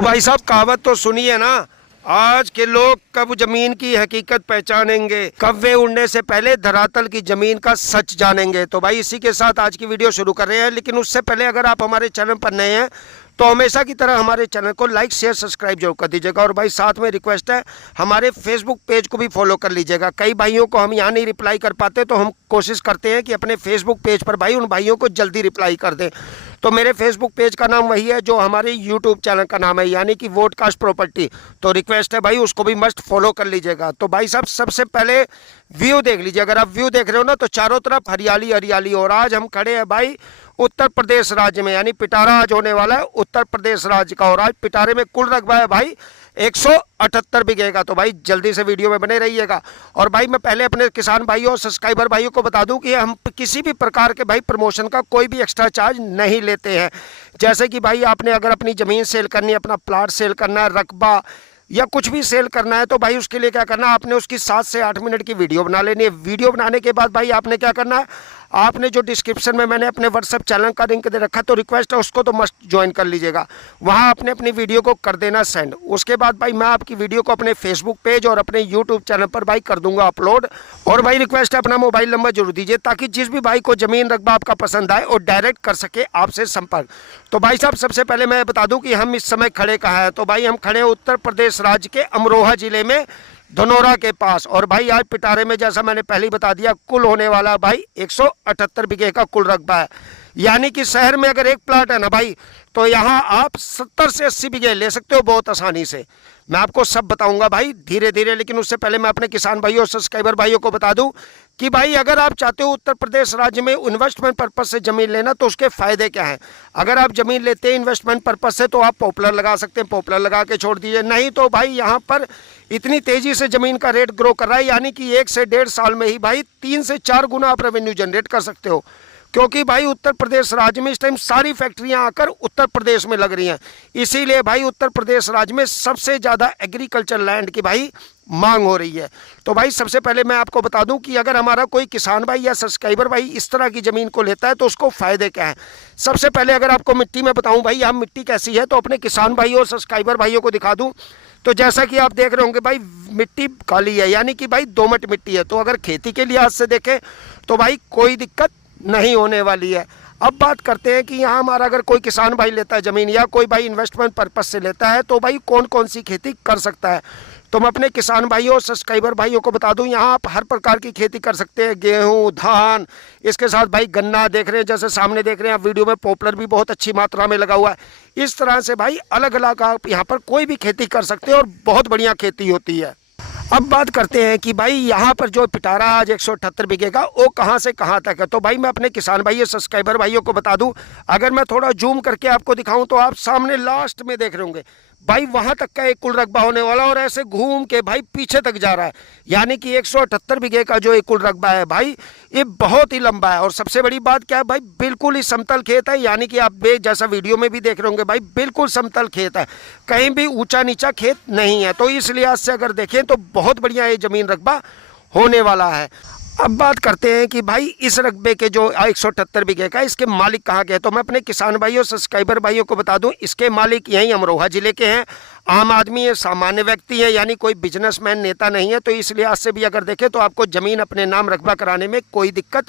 भाई साहब कहावत तो सुनिए ना। आज के लोग कब जमीन की हकीकत पहचानेंगे, कब वे उड़ने से पहले धरातल की जमीन का सच जानेंगे। तो भाई इसी के साथ आज की वीडियो शुरू कर रहे हैं, लेकिन उससे पहले अगर आप हमारे चैनल पर नए हैं तो हमेशा की तरह हमारे चैनल को लाइक शेयर सब्सक्राइब जरूर कर दीजिएगा। और भाई साथ में रिक्वेस्ट है, हमारे फेसबुक पेज को भी फॉलो कर लीजिएगा। कई भाइयों को हम यहाँ नहीं रिप्लाई कर पाते, तो हम कोशिश करते हैं कि अपने फेसबुक पेज पर भाई उन भाइयों को जल्दी रिप्लाई कर दें। तो मेरे फेसबुक पेज का नाम वही है जो हमारे यूट्यूब चैनल का नाम है, यानी कि वोडकास्ट प्रॉपर्टी। तो रिक्वेस्ट है भाई उसको भी मस्ट फॉलो कर लीजिएगा। तो भाई साहब सबसे पहले व्यू देख लीजिए। अगर आप व्यू देख रहे हो ना तो चारों तरफ हरियाली हरियाली। और आज हम खड़े हैं भाई उत्तर प्रदेश राज्य में, यानी पिटारा आज होने वाला है उत्तर प्रदेश राज्य का। और आज पिटारे में कुल रकबा है भाई 178 बीघे का। तो भाई जल्दी से वीडियो में बने रहिएगा। और भाई मैं पहले अपने किसान भाइयों और सब्सक्राइबर भाइयों को बता दूं कि हम किसी भी प्रकार के भाई प्रमोशन का कोई भी एक्स्ट्रा चार्ज नहीं लेते हैं। जैसे कि भाई आपने अगर अपनी ज़मीन सेल करनी है, अपना प्लाट सेल करना है, रकबा या कुछ भी सेल करना है, तो भाई उसके लिए क्या करना है, आपने उसकी 7 से 8 मिनट की वीडियो बना लेनी है। वीडियो बनाने के बाद भाई आपने क्या करना है, आपने जो डिस्क्रिप्शन में मैंने अपने व्हाट्सएप चैनल का लिंक दे रखा है, तो रिक्वेस्ट है उसको तो मस्ट ज्वाइन कर लीजिएगा। वहाँ आपने अपनी वीडियो को कर देना सेंड। उसके बाद भाई मैं आपकी वीडियो को अपने फेसबुक पेज और अपने यूट्यूब चैनल पर भाई कर दूंगा अपलोड। और भाई रिक्वेस्ट है अपना मोबाइल नंबर जरूर दीजिए, ताकि जिस भी भाई को ज़मीन रकबा आपका पसंद आए और डायरेक्ट कर सके आपसे संपर्क। तो भाई साहब सबसे पहले मैं बता दूं कि हम इस समय खड़े कहाँ हैं। तो भाई हम खड़े हैं उत्तर प्रदेश राज्य के अमरोहा जिले में, धनौरा के पास। और भाई आज पिटारे में जैसा मैंने पहले ही बता दिया, कुल होने वाला भाई 178 बीघे का कुल रकबा है। यानी कि शहर में अगर एक प्लाट है ना भाई, तो यहाँ आप 70 से 80 बीघे ले सकते हो बहुत आसानी से। मैं आपको सब बताऊंगा भाई धीरे धीरे, लेकिन उससे पहले मैं अपने किसान भाइयों और सब्सक्राइबर भाइयों को बता दूं कि भाई अगर आप चाहते हो उत्तर प्रदेश राज्य में इन्वेस्टमेंट पर्पज से ज़मीन लेना, तो उसके फ़ायदे क्या हैं। अगर आप ज़मीन लेते हैं इन्वेस्टमेंट पर्पज से, तो आप पॉपुलर लगा सकते हैं, पॉपुलर लगा के छोड़ दीजिए। नहीं तो भाई यहाँ पर इतनी तेज़ी से ज़मीन का रेट ग्रो कर रहा है, यानी कि 1 से 1.5 साल में ही भाई 3 से 4 गुना आप रेवेन्यू जनरेट कर सकते हो। क्योंकि भाई उत्तर प्रदेश राज्य में इस टाइम सारी फैक्ट्रियां आकर उत्तर प्रदेश में लग रही हैं। इसीलिए भाई उत्तर प्रदेश राज्य में सबसे ज़्यादा एग्रीकल्चर लैंड की भाई मांग हो रही है। तो भाई सबसे पहले मैं आपको बता दूं कि अगर हमारा कोई किसान भाई या सब्सक्राइबर भाई इस तरह की ज़मीन को लेता है, तो उसको फ़ायदे क्या है। सबसे पहले अगर आपको मिट्टी में बताऊं भाई यहाँ मिट्टी कैसी है, तो अपने किसान भाइयों और सब्सक्राइबर भाइयों को दिखा दूँ। तो जैसा कि आप देख रहे होंगे भाई मिट्टी काली है, यानी कि भाई दोमट मिट्टी है। तो अगर खेती के लिहाज से देखें तो भाई कोई दिक्कत नहीं होने वाली है। अब बात करते हैं कि यहाँ हमारा अगर कोई किसान भाई लेता है ज़मीन, या कोई भाई इन्वेस्टमेंट पर्पज से लेता है, तो भाई कौन कौन सी खेती कर सकता है। तो मैं अपने किसान भाइयों और सब्सक्राइबर भाइयों को बता दूं, यहाँ आप हर प्रकार की खेती कर सकते हैं। गेहूं, धान, इसके साथ भाई गन्ना देख रहे हैं, जैसे सामने देख रहे हैं आप वीडियो में, पॉपुलर भी बहुत अच्छी मात्रा में लगा हुआ है। इस तरह से भाई अलग अलग आप यहाँ पर कोई भी खेती कर सकते हैं और बहुत बढ़िया खेती होती है। अब बात करते हैं कि भाई यहाँ पर जो पिटारा आज 178 बीघे का, वो कहाँ से कहाँ तक है। तो भाई मैं अपने किसान भाइयों सब्सक्राइबर भाइयों को बता दूं, अगर मैं थोड़ा जूम करके आपको दिखाऊं, तो आप सामने लास्ट में देख रहे होंगे भाई वहाँ तक का एक कुल रकबा होने वाला, और ऐसे घूम के भाई पीछे तक जा रहा है। यानी कि 178 बीघे का जो एक कुल रकबा है भाई, ये बहुत ही लंबा है। और सबसे बड़ी बात क्या है भाई, बिल्कुल ही समतल खेत है। यानी कि आप जैसा वीडियो में भी देख रहे होंगे भाई, बिल्कुल समतल खेत है, कहीं भी ऊंचा नीचा खेत नहीं है। तो इस लिहाज से अगर देखें तो बहुत बढ़िया ये ज़मीन रकबा होने वाला है। अब बात करते हैं कि भाई इस रकबे के जो 178 बीघे का, इसके मालिक कहाँ के हैं। तो मैं अपने किसान भाइयों सब्सक्राइबर भाइयों को बता दूं, इसके मालिक यहीं अमरोहा जिले के हैं। आम आदमी है, सामान्य व्यक्ति है, यानी कोई बिजनेसमैन नेता नहीं है। तो इस लिहाज से भी अगर देखें तो आपको ज़मीन अपने नाम रकबा कराने में कोई दिक्कत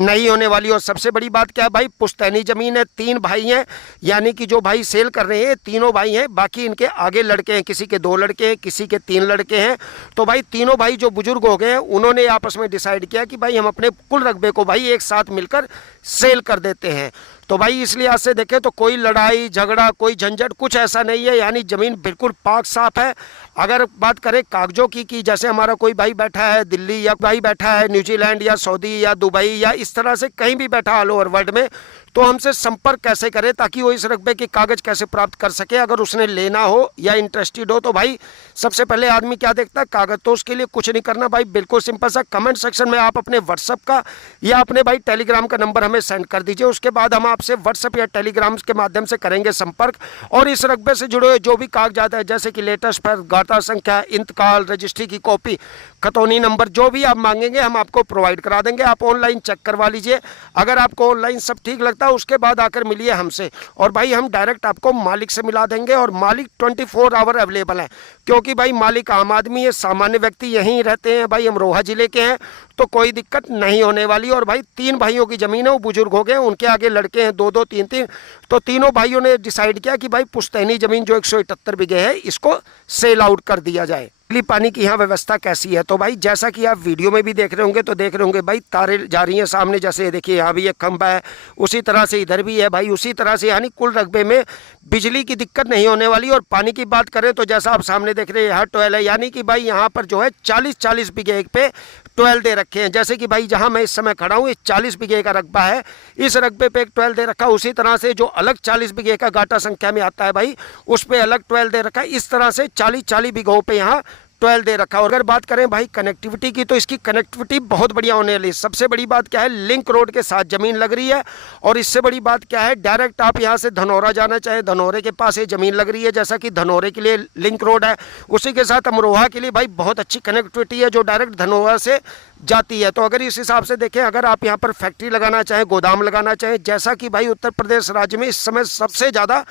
नहीं होने वाली। और सबसे बड़ी बात क्या है भाई, पुश्तैनी ज़मीन है, 3 भाई हैं, यानी कि जो भाई सेल कर रहे हैं तीनों भाई हैं। बाकी इनके आगे लड़के हैं, किसी के 2 लड़के हैं, किसी के 3 लड़के हैं। तो भाई तीनों भाई जो बुजुर्ग हो गए हैं, उन्होंने आपस में डिसाइड किया कि भाई हम अपने कुल रकबे को भाई एक साथ मिलकर सेल कर देते हैं। तो भाई इस लिहाज से देखें तो कोई लड़ाई झगड़ा, कोई झंझट, कुछ ऐसा नहीं है। यानी ज़मीन बिल्कुल पाक साफ है। अगर बात करें कागजों की जैसे हमारा कोई भाई बैठा है दिल्ली, या भाई बैठा है न्यूजीलैंड या सऊदी या दुबई, या इस तरह से कहीं भी बैठा ऑल ओवर वर्ल्ड में, तो हमसे संपर्क कैसे करें ताकि वो इस रकबे के कागज़ कैसे प्राप्त कर सके। अगर उसने लेना हो या इंटरेस्टेड हो, तो भाई सबसे पहले आदमी क्या देखता है, कागज़। तो उसके लिए कुछ नहीं करना भाई, बिल्कुल सिंपल सा कमेंट सेक्शन में आप अपने व्हाट्सअप का या अपने भाई टेलीग्राम का नंबर हमें सेंड कर दीजिए। उसके बाद हम आपसे व्हाट्सअप या टेलीग्राम के माध्यम से करेंगे संपर्क। और इस रकबे से जुड़े हुए जो भी कागजात है, जैसे कि लेटेस्ट पर गाता संख्या, इंतकाल, रजिस्ट्री की कॉपी, खतौनी नंबर, जो भी आप मांगेंगे हम आपको प्रोवाइड करा देंगे। आप ऑनलाइन चेक करवा लीजिए। अगर आपको ऑनलाइन सब ठीक लगता करता है उसके बाद आकर मिलिए हमसे, और भाई हम डायरेक्ट आपको मालिक से मिला देंगे। और मालिक 24 आवर अवेलेबल है, क्योंकि भाई मालिक आम आदमी है, सामान्य व्यक्ति यहीं रहते हैं भाई, अमरोहा जिले के हैं, तो कोई दिक्कत नहीं होने वाली। और भाई 3 भाइयों की ज़मीन है, वो बुजुर्ग हो गए, उनके आगे लड़के हैं 2-2 3-3, तो तीनों भाइयों ने डिसाइड किया कि भाई पुश्तैनी ज़मीन जो 178 बीघे है इसको सेल आउट कर दिया जाए। बिजली पानी की यहाँ व्यवस्था कैसी है, तो भाई जैसा कि आप वीडियो में भी देख रहे होंगे, तो देख रहे होंगे भाई तारे जा रही हैं सामने, जैसे देखिए यहाँ भी एक खंभा है, उसी तरह से इधर भी है भाई, उसी तरह से, यानी कुल रकबे में बिजली की दिक्कत नहीं होने वाली। और पानी की बात करें तो जैसा आप सामने देख रहे हैं यहाँ ट्वेल है, यानी कि भाई यहाँ पर जो है 40-40 बीघे पे ट्वेल दे रखे हैं। जैसे कि भाई जहाँ मैं इस समय खड़ा हूँ, ये 40 बीघे का रकबा है, इस रकबे पे एक ट्वेल दे रखा है। उसी तरह से जो अलग 40 बीघे का गाटा संख्या में आता है भाई, उस पर अलग ट्वेल दे रखा है। इस तरह से 40-40 बीघों पे यहाँ 12 दे रखा है। और अगर बात करें भाई कनेक्टिविटी की, तो इसकी कनेक्टिविटी बहुत बढ़िया होने वाली है। सबसे बड़ी बात क्या है, लिंक रोड के साथ ज़मीन लग रही है, और इससे बड़ी बात क्या है, डायरेक्ट आप यहाँ से धनौरा जाना चाहे, धनौरे के पास ये ज़मीन लग रही है, जैसा कि धनौरे के लिए लिंक रोड है, उसी के साथ अमरोहा के लिए भाई बहुत अच्छी कनेक्टिविटी है जो डायरेक्ट धनौरा से जाती है। तो अगर इस हिसाब से देखें, अगर आप यहाँ पर फैक्ट्री लगाना चाहें, गोदाम लगाना चाहें, जैसा कि भाई उत्तर प्रदेश राज्य में इस समय सबसे ज़्यादा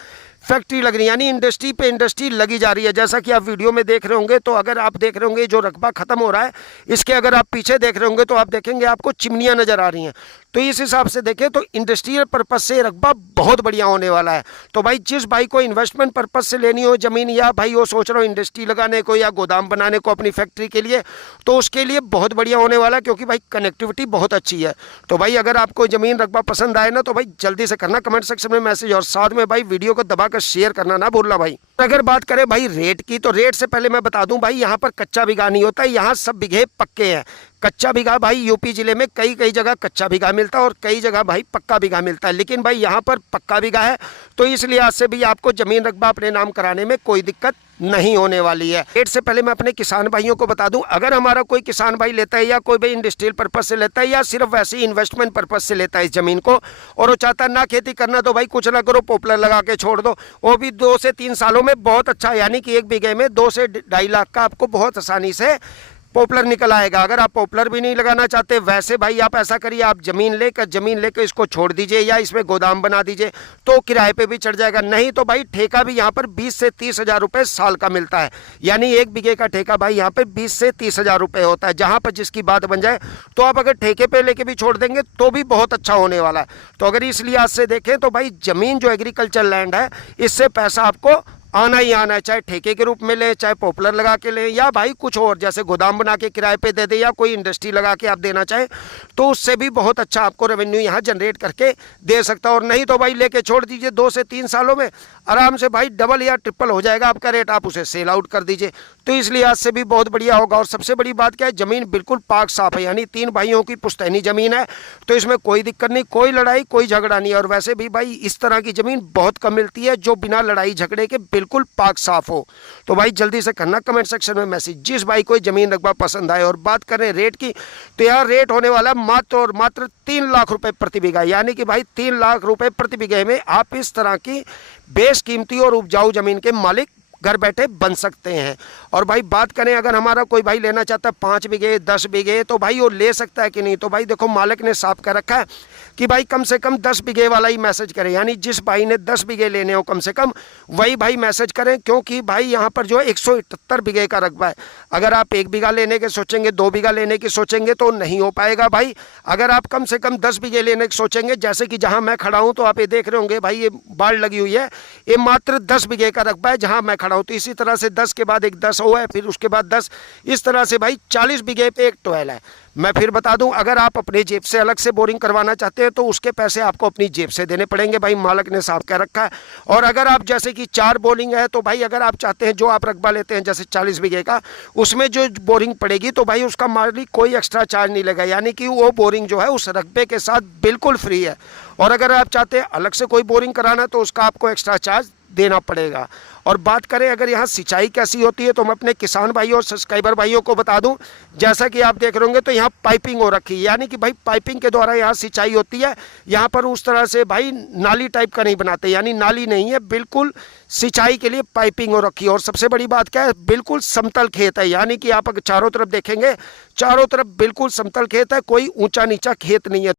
फैक्ट्री लग रही है, यानी इंडस्ट्री पे इंडस्ट्री लगी जा रही है, जैसा कि आप वीडियो में देख रहे होंगे। तो अगर आप देख रहे होंगे जो रकबा खत्म हो रहा है, इसके अगर आप पीछे देख रहे होंगे तो आप देखेंगे आपको चिमनियां नजर आ रही हैं। तो इस हिसाब से देखें तो इंडस्ट्रियल पर्पज से रकबा बहुत बढ़िया होने वाला है। तो भाई जिस भाई को इन्वेस्टमेंट पर्पज से लेनी हो ज़मीन, या भाई वो सोच रहा हो इंडस्ट्री लगाने को या गोदाम बनाने को अपनी फैक्ट्री के लिए, तो उसके लिए बहुत बढ़िया होने वाला है, क्योंकि भाई कनेक्टिविटी बहुत अच्छी है। तो भाई अगर आपको ज़मीन रकबा पसंद आए ना, तो भाई जल्दी से करना कमेंट सेक्शन में मैसेज, और साथ में भाई वीडियो को दबाकर शेयर करना ना भूलना भाई। अगर बात करें भाई रेट की, तो रेट से पहले मैं बता दूं भाई, यहाँ पर कच्चा बीघा नहीं होता, यहाँ सब बीघे पक्के हैं। कच्चा बीघा भाई यूपी जिले में कई जगह कच्चा बीघा मिलता है, और कई जगह भाई पक्का बीघा मिलता है, लेकिन भाई यहाँ पर पक्का बीघा है, तो इस लिहाज से भी आपको ज़मीन रकबा अपने नाम कराने में कोई दिक्कत नहीं होने वाली है। रेट से पहले मैं अपने किसान भाइयों को बता दूं, अगर हमारा कोई किसान भाई लेता है, या कोई भाई इंडस्ट्रियल पर्पज से लेता है, या सिर्फ वैसे ही इन्वेस्टमेंट पर्पज से लेता है इस ज़मीन को, और वो चाहता है ना खेती करना, तो भाई कुछ ना करो, पॉपुलर लगा के छोड़ दो, वो भी 2 से 3 सालों में बहुत अच्छा, यानी कि 1 बीघे में 2 से 2.5 लाख का आपको बहुत आसानी से पॉपुलर निकल आएगा। अगर आप पॉपुलर भी नहीं लगाना चाहते, वैसे भाई आप ऐसा करिए, आप ज़मीन लेकर इसको छोड़ दीजिए, या इसमें गोदाम बना दीजिए, तो किराए पे भी चढ़ जाएगा। नहीं तो भाई ठेका भी यहाँ पर 20 से 30 हज़ार रुपये साल का मिलता है, यानी 1 बीघे का ठेका भाई यहाँ पे 20 से 30 हज़ार रुपये होता है। जहाँ पर जिसकी बात बन जाए, तो आप अगर ठेके पे लेके भी छोड़ देंगे तो भी बहुत अच्छा होने वाला है। तो अगर इस लिहाज से देखें, तो भाई ज़मीन जो एग्रीकल्चर लैंड है, इससे पैसा आपको आना ही आना है, चाहे ठेके के रूप में लें, चाहे पॉपुलर लगा के लें, या भाई कुछ और जैसे गोदाम बना के किराए पे दे दे, या कोई इंडस्ट्री लगा के आप देना चाहें, तो उससे भी बहुत अच्छा आपको रेवेन्यू यहाँ जनरेट करके दे सकता है। और नहीं तो भाई लेके छोड़ दीजिए, 2 से 3 सालों में आराम से भाई डबल या ट्रिपल हो जाएगा आपका रेट, आप उसे सेल आउट कर दीजिए, तो इस लिहाज से भी बहुत बढ़िया होगा। और सबसे बड़ी बात क्या है, ज़मीन बिल्कुल पाक साफ है, यानी 3 भाइयों की पुश्तैनी ज़मीन है, तो इसमें कोई दिक्कत नहीं, कोई लड़ाई कोई झगड़ा नहीं है। और वैसे भी भाई इस तरह की ज़मीन बहुत कम मिलती है जो बिना लड़ाई झगड़े के बिल्कुल पाक साफ हो। तो भाई जल्दी से करना कमेंट सेक्शन में मैसेज, जिस भाई को ज़मीन रकबा पसंद आए। और बात करें रेट की, तो यार रेट होने वाला मात्र और मात्र 3 लाख रुपए प्रति बीघा, यानी कि भाई 3 लाख रुपए प्रति बीघे में आप इस तरह की बेशकीमती और उपजाऊ ज़मीन के मालिक घर बैठे बन सकते हैं। और भाई बात करें, अगर हमारा कोई भाई लेना चाहता है 5 बीघे 10 बीघे, तो भाई वो ले सकता है कि नहीं, तो भाई देखो मालिक ने साफ कर रखा है कि भाई कम से कम 10 बीघे वाला ही मैसेज करें, यानी जिस भाई ने 10 बीघे लेने हो कम से कम वही भाई मैसेज करें, क्योंकि भाई यहाँ पर जो 178 बीघे का रकबा है, अगर आप 1 बीघा लेने के सोचेंगे, 2 बीघा लेने की सोचेंगे तो नहीं हो पाएगा भाई। अगर आप कम से कम 10 बीघे लेने की सोचेंगे, जैसे कि जहाँ मैं खड़ा हूँ, तो आप ये देख रहे होंगे भाई ये बाढ़ लगी हुई है, ये मात्र 10 बीघे का रकबा है जहाँ मैं खड़ा हूँ। तो इसी तरह से 10 के बाद एक 10 हुआ है, फिर उसके बाद 10, इस तरह से भाई 40 बीघे पे एक ट्वेल है। मैं फिर बता दूं, अगर आप अपने जेब से अलग से बोरिंग करवाना चाहते हैं तो उसके पैसे आपको अपनी जेब से देने पड़ेंगे, भाई मालिक ने साफ कह रखा है। और अगर आप जैसे कि 4 बोरिंग है, तो भाई अगर आप चाहते हैं जो आप रकबा लेते हैं जैसे 40 बीघे का, उसमें जो बोरिंग पड़ेगी तो भाई उसका मालिक कोई एक्स्ट्रा चार्ज नहीं लगेगा, यानी कि वो बोरिंग जो है उस रकबे के साथ बिल्कुल फ्री है। और अगर आप चाहते हैं अलग से कोई बोरिंग कराना तो उसका आपको एक्स्ट्रा चार्ज देना पड़ेगा। और बात करें अगर यहाँ सिंचाई कैसी होती है, तो मैं अपने किसान भाइयों और सब्सक्राइबर भाइयों को बता दूं, जैसा कि आप देख रहे होंगे तो यहाँ पाइपिंग हो रखी है, यानी कि भाई पाइपिंग के द्वारा यहाँ सिंचाई होती है। यहाँ पर उस तरह से भाई नाली टाइप का नहीं बनाते, यानी नाली नहीं है, बिल्कुल सिंचाई के लिए पाइपिंग हो रखी है। और सबसे बड़ी बात क्या है, बिल्कुल समतल खेत है, यानी कि आप अगर चारों तरफ देखेंगे, चारों तरफ बिल्कुल समतल खेत है, कोई ऊंचा नीचा खेत नहीं है।